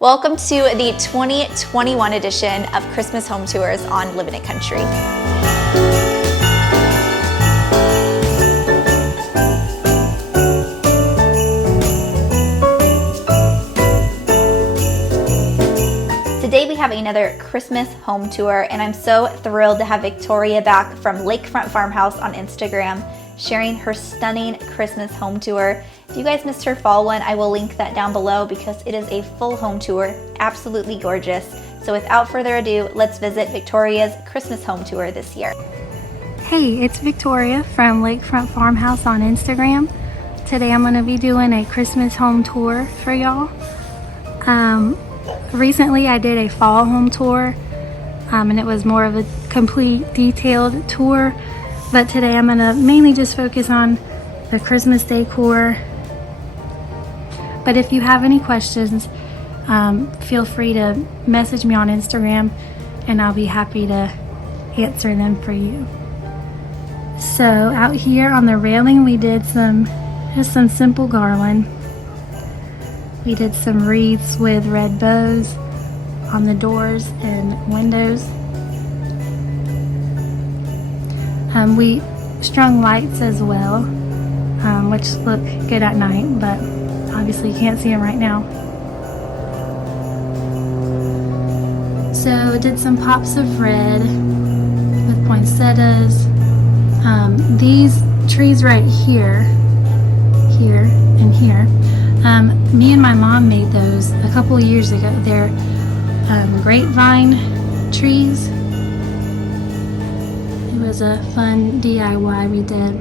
Welcome to the 2021 edition of Christmas Home Tours on Living It Country. Today we have another Christmas home tour, and I'm so thrilled to have Victoria back from Lakefront Farmhouse on Instagram, sharing her stunning Christmas home tour. If you guys missed her fall one, I will link that down below because it is a full home tour, absolutely gorgeous. So without further ado, let's visit Victoria's Christmas home tour this year. Hey, it's Victoria from Lakefront Farmhouse on Instagram. Today I'm going to be doing a Christmas home tour for y'all. Recently I did a fall home tour, and it was more of a complete detailed tour. But today I'm going to mainly just focus on the Christmas decor. But if you have any questions, feel free to message me on Instagram and I'll be happy to answer them for you. So out here on the railing we did just some simple garland. We did some wreaths with red bows on the doors and windows. We strung lights as well, which look good at night, but obviously you can't see them right now. So I did some pops of red with poinsettias. These trees right here, and here, me and my mom made those a couple of years ago. They're grapevine trees. It was a fun DIY we did.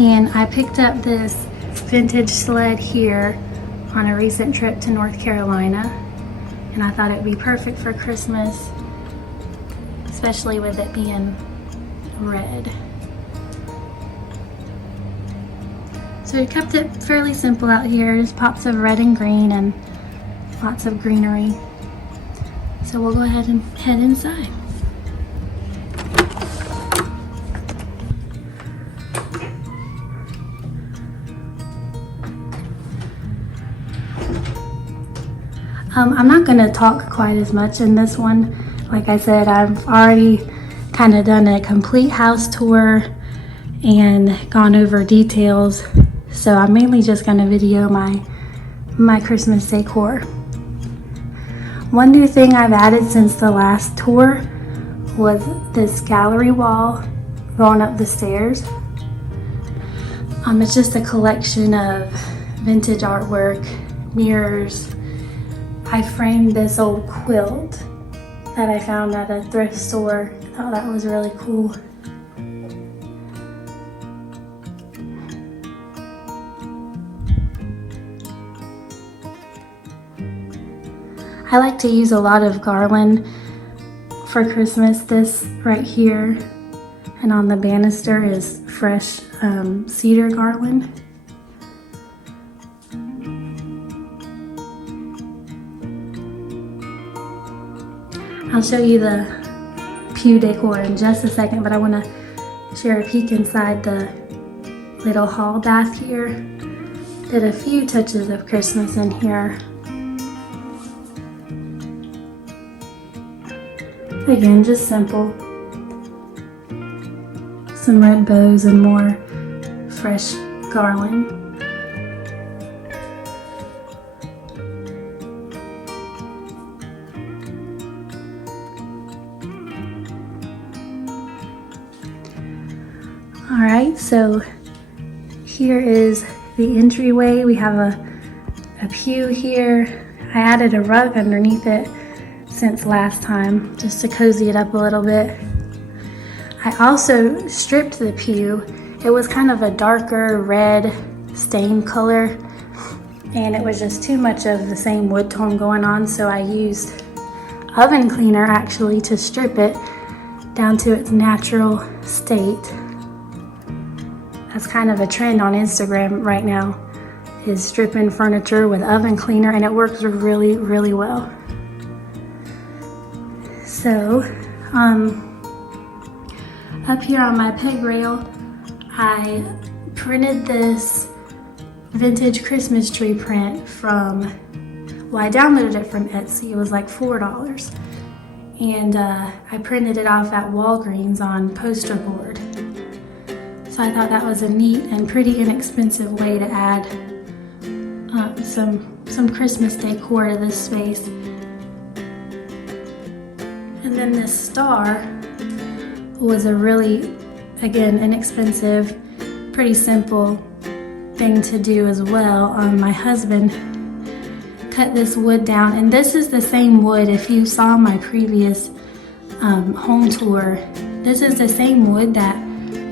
And I picked up this vintage sled here on a recent trip to North Carolina, and I thought it would be perfect for Christmas, especially with it being red. So we kept it fairly simple out here, just pops of red and green and lots of greenery. So we'll go ahead and head inside. I'm not going to talk quite as much in this one. Like I said, I've already kind of done a complete house tour and gone over details. So I'm mainly just going to video my Christmas decor. One new thing I've added since the last tour was this gallery wall going up the stairs. It's just a collection of vintage artwork, mirrors. I framed this old quilt that I found at a thrift store. I thought that was really cool. I like to use a lot of garland for Christmas. This right here and on the banister is fresh cedar garland. I'll show you the pew decor in just a second, but I want to share a peek inside the little hall bath here. Did a few touches of Christmas in here. Again, just simple. Some red bows and more fresh garland. Alright, so here is the entryway. We have a pew here. I added a rug underneath it since last time, just to cozy it up a little bit. I also stripped the pew. It was kind of a darker red stain color, and it was just too much of the same wood tone going on, so I used oven cleaner actually to strip it down to its natural state. That's kind of a trend on Instagram right now, is stripping furniture with oven cleaner, and it works really, really well. So Up here on my peg rail, I printed this vintage Christmas tree print from, well, I downloaded it from Etsy. It was like $4. And I printed it off at Walgreens on poster board. So I thought that was a neat and pretty inexpensive way to add some Christmas decor to this space. And then this star was a really, again, inexpensive, pretty simple thing to do as well. My husband cut this wood down, and this is the same wood. If you saw my previous home tour, this is the same wood that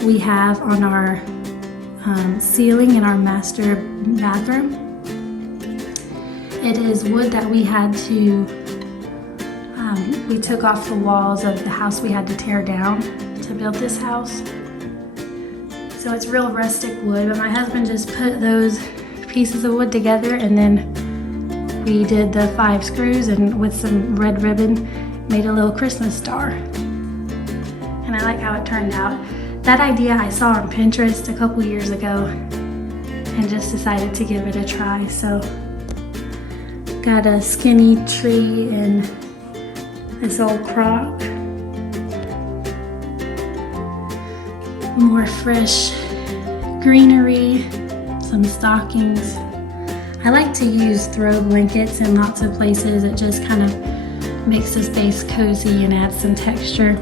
we have on our ceiling in our master bathroom. It is wood that we had to, we took off the walls of the house we had to tear down to build this house. So it's real rustic wood, but my husband just put those pieces of wood together, and then we did the 5 screws and with some red ribbon made a little Christmas star. And I like how it turned out. That idea I saw on Pinterest a couple years ago and just decided to give it a try. So got a skinny tree and this old crock. More fresh greenery, some stockings. I like to use throw blankets in lots of places. It just kind of makes the space cozy and adds some texture.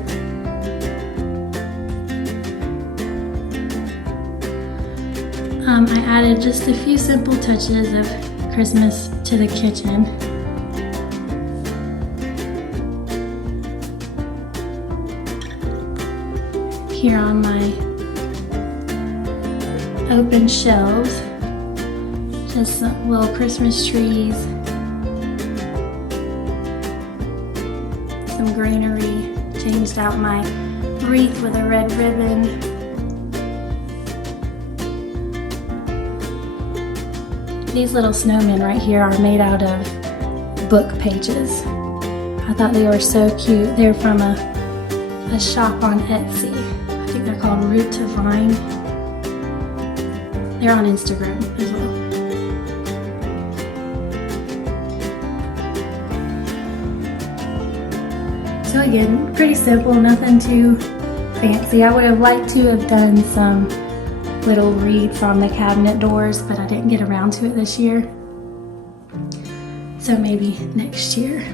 I added just a few simple touches of Christmas to the kitchen. Here on my open shelves, just some little Christmas trees, some greenery, changed out my wreath with a red ribbon. These little snowmen right here are made out of book pages. I thought they were so cute. They're from a shop on Etsy. I think they're called Root to Vine. They're on Instagram as well. So again, pretty simple, nothing too fancy. I would have liked to have done some little wreaths on the cabinet doors, but I didn't get around to it this year. So maybe next year.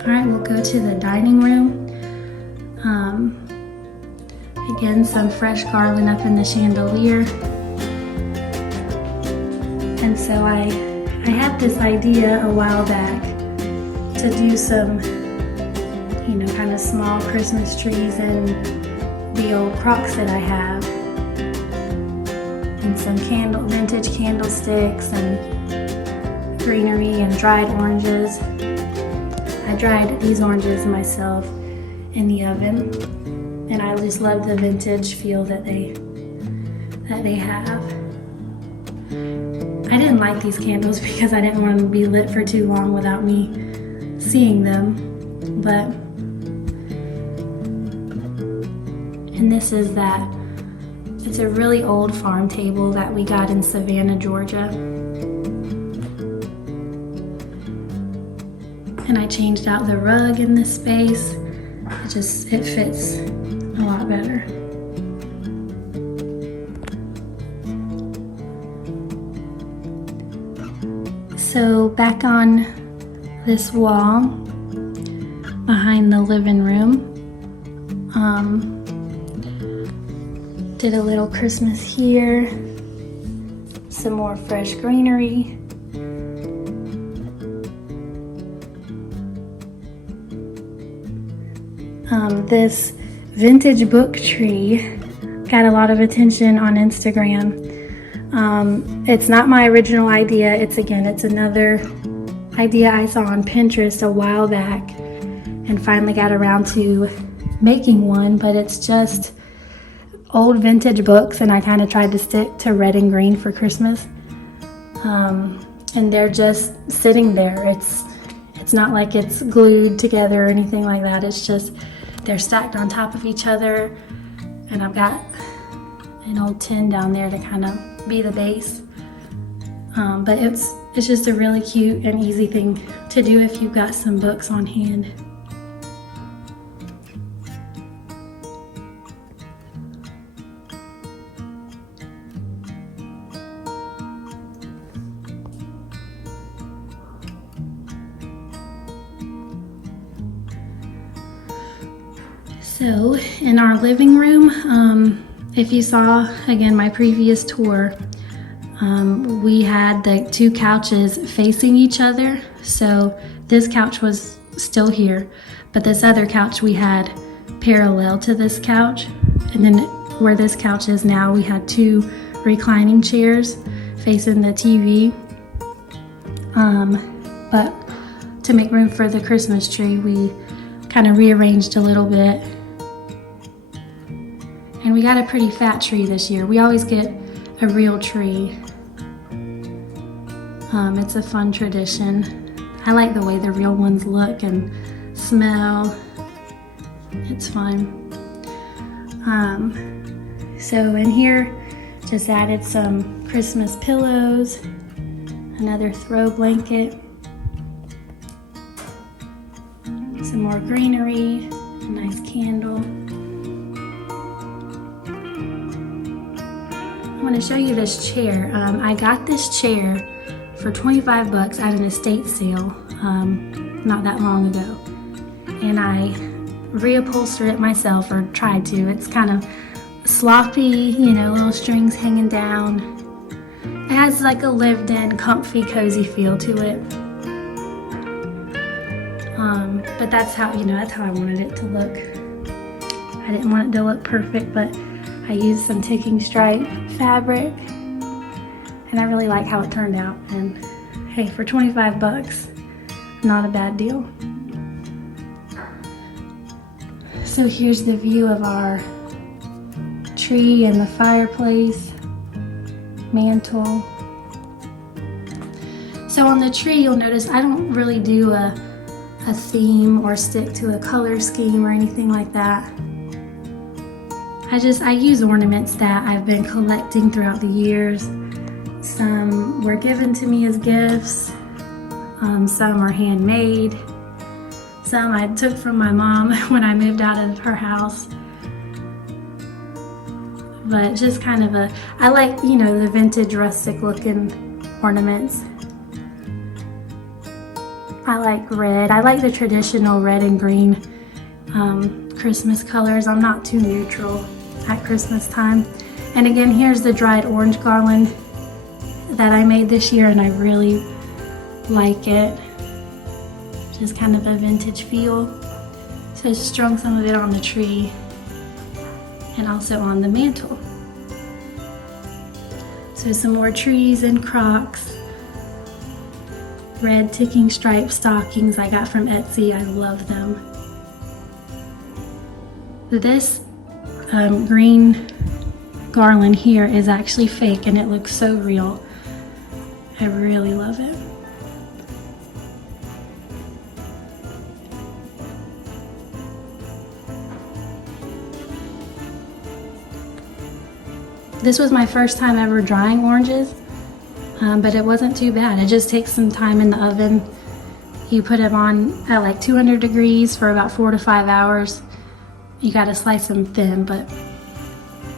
All right, we'll go to the dining room. Again, some fresh garland up in the chandelier. And so I had this idea a while back to do some, kind of small Christmas trees in the old crocks that I have. And some vintage candlesticks and greenery and dried oranges. I dried these oranges myself in the oven, and I just love the vintage feel that they have. I didn't like these candles because I didn't want them to be lit for too long without me seeing them, but, and this is that, it's a really old farm table that we got in Savannah, Georgia. And I changed out the rug in this space. It fits a lot better. So back on this wall behind the living room, did a little Christmas here, some more fresh greenery. This vintage book tree got a lot of attention on Instagram. It's not my original idea. It's another idea I saw on Pinterest a while back and finally got around to making one, but it's just old vintage books, and I kind of tried to stick to red and green for Christmas. and they're just sitting there. It's not like it's glued together or anything like that. It's just they're stacked on top of each other, and I've got an old tin down there to kind of be the base. But it's just a really cute and easy thing to do if you've got some books on hand. So in our living room, if you saw again my previous tour, we had the two couches facing each other. So this couch was still here, but this other couch we had parallel to this couch. And then where this couch is now, we had two reclining chairs facing the TV. But to make room for the Christmas tree, we kind of rearranged a little bit. And we got a pretty fat tree this year. We always get a real tree. It's a fun tradition. I like the way the real ones look and smell. It's fun. So in here, just added some Christmas pillows, another throw blanket, some more greenery, a nice candle. I want to show you this chair. I got this chair for 25 bucks at an estate sale not that long ago, and I reupholstered it myself, or tried to. It's kind of sloppy, you know, little strings hanging down. It has like a lived-in, comfy, cozy feel to it. But that's how, that's how I wanted it to look. I didn't want it to look perfect, but I used some ticking stripe fabric, and I really like how it turned out. And hey, for 25 bucks, not a bad deal. So here's the view of our tree and the fireplace, mantle. So on the tree, you'll notice I don't really do a theme or stick to a color scheme or anything like that. I use ornaments that I've been collecting throughout the years. Some were given to me as gifts, some are handmade, some I took from my mom when I moved out of her house. But just kind of I like, the vintage rustic looking ornaments. I like red. I like the traditional red and green Christmas colors. I'm not too neutral at Christmas time. And again, here's the dried orange garland that I made this year, and I really like it. Just kind of a vintage feel. So I strung some of it on the tree and also on the mantle. So some more trees and crocks. Red ticking stripe stockings I got from Etsy. I love them. This green garland here is actually fake, and it looks so real. I really love it. This was my first time ever drying oranges, but it wasn't too bad. It just takes some time in the oven. You put them on at like 200 degrees for about 4 to 5 hours. You gotta slice them thin, but.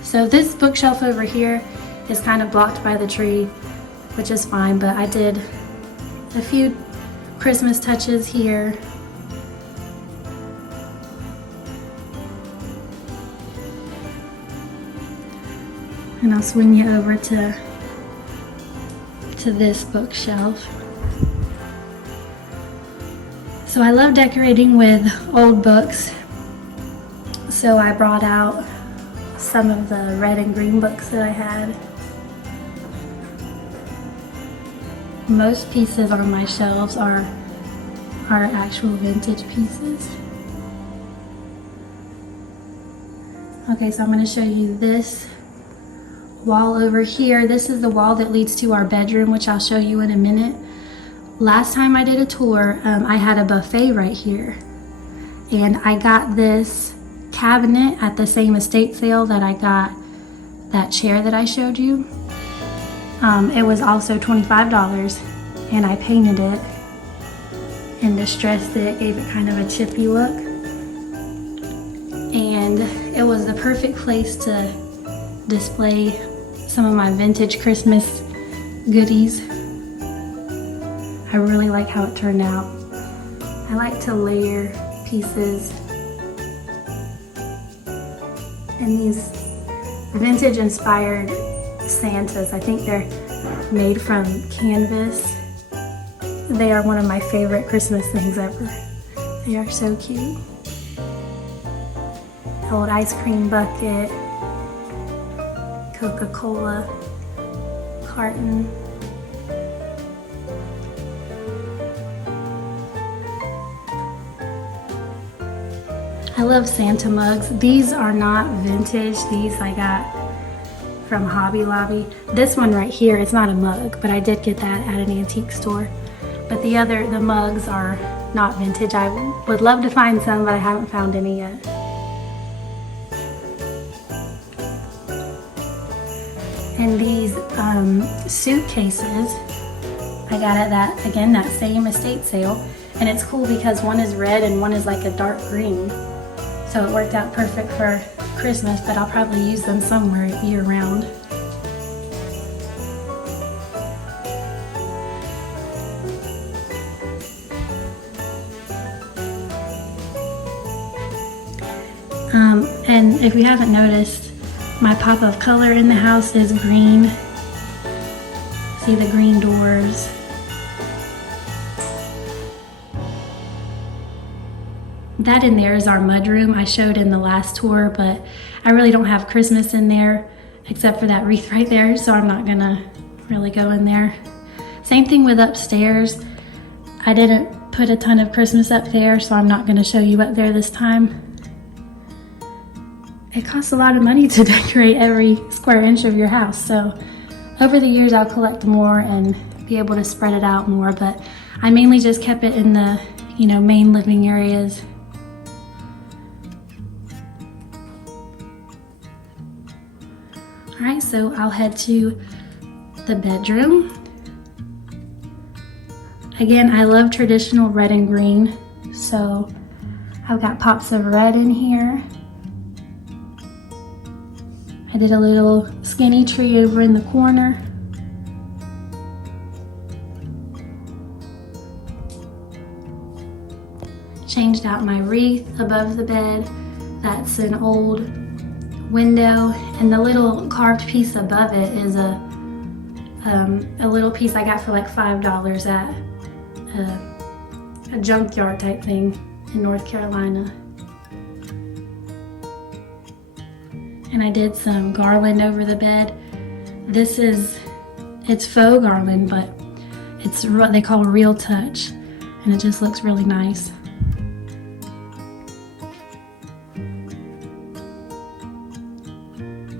So this bookshelf over here is kind of blocked by the tree, which is fine, but I did a few Christmas touches here. And I'll swing you over to this bookshelf. So I love decorating with old books. So I brought out some of the red and green books that I had. Most pieces on my shelves are actual vintage pieces. Okay, so I'm going to show you this wall over here. This is the wall that leads to our bedroom, which I'll show you in a minute. Last time I did a tour, I had a buffet right here. And I got this cabinet at the same estate sale that I got that chair that I showed you. It was also $25, and I painted it and distressed it, gave it kind of a chippy look. And it was the perfect place to display some of my vintage Christmas goodies. I really like how it turned out. I like to layer pieces. And these vintage inspired Santas, I think they're made from canvas. They are one of my favorite Christmas things ever. They are so cute. Old ice cream bucket, Coca-Cola carton. I love Santa mugs. These are not vintage. These I got from Hobby Lobby. This one right here, it's not a mug, but I did get that at an antique store. But the mugs are not vintage. I would love to find some, but I haven't found any yet. And these suitcases, I got at that same estate sale. And it's cool because one is red and one is like a dark green. So it worked out perfect for Christmas, but I'll probably use them somewhere year round. And if you haven't noticed, my pop of color in the house is green. See the green doors. That in there is our mudroom I showed in the last tour, but I really don't have Christmas in there except for that wreath right there, so I'm not gonna really go in there. Same thing with upstairs. I didn't put a ton of Christmas up there, so I'm not gonna show you up there this time. It costs a lot of money to decorate every square inch of your house, so over the years I'll collect more and be able to spread it out more, but I mainly just kept it in the, main living areas. All right, so I'll head to the bedroom. Again, I love traditional red and green, so I've got pops of red in here. I did a little skinny tree over in the corner. Changed out my wreath above the bed. That's an old window, and the little carved piece above it is a little piece I got for like $5 at a junkyard type thing in North Carolina. And I did some garland over the bed. It's faux garland, but it's what they call real touch, and it just looks really nice.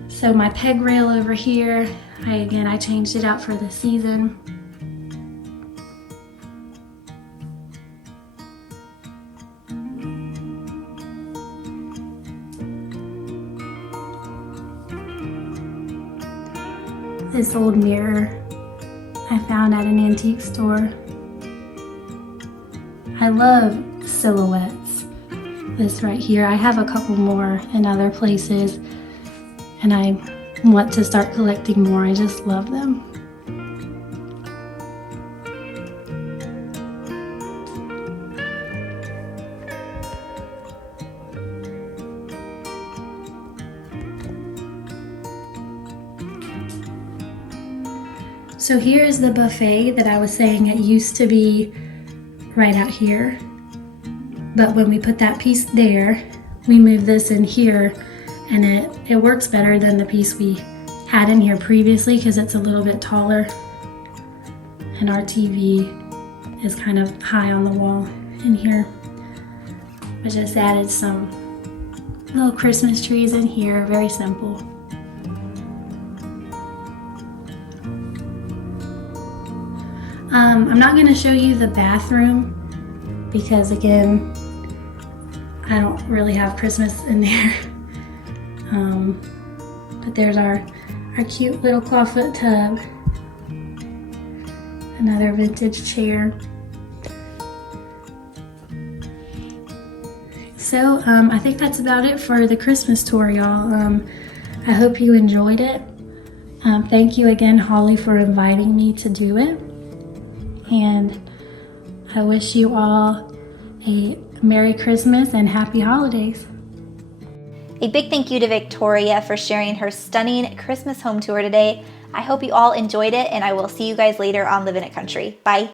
So my peg rail over here, I changed it out for the season. This old mirror I found at an antique store. I love silhouettes. This right here, I have a couple more in other places, and I want to start collecting more. I just love them. So here's the buffet that I was saying it used to be right out here. But when we put that piece there, we moved this in here, and it works better than the piece we had in here previously because it's a little bit taller. And our TV is kind of high on the wall in here. I just added some little Christmas trees in here, very simple. I'm not going to show you the bathroom because, again, I don't really have Christmas in there. But there's our cute little clawfoot tub. Another vintage chair. So I think that's about it for the Christmas tour, y'all. I hope you enjoyed it. Thank you again, Holly, for inviting me to do it. And I wish you all a Merry Christmas and Happy Holidays. A big thank you to Victoria for sharing her stunning Christmas home tour today. I hope you all enjoyed it, and I will see you guys later on Living It Country. Bye.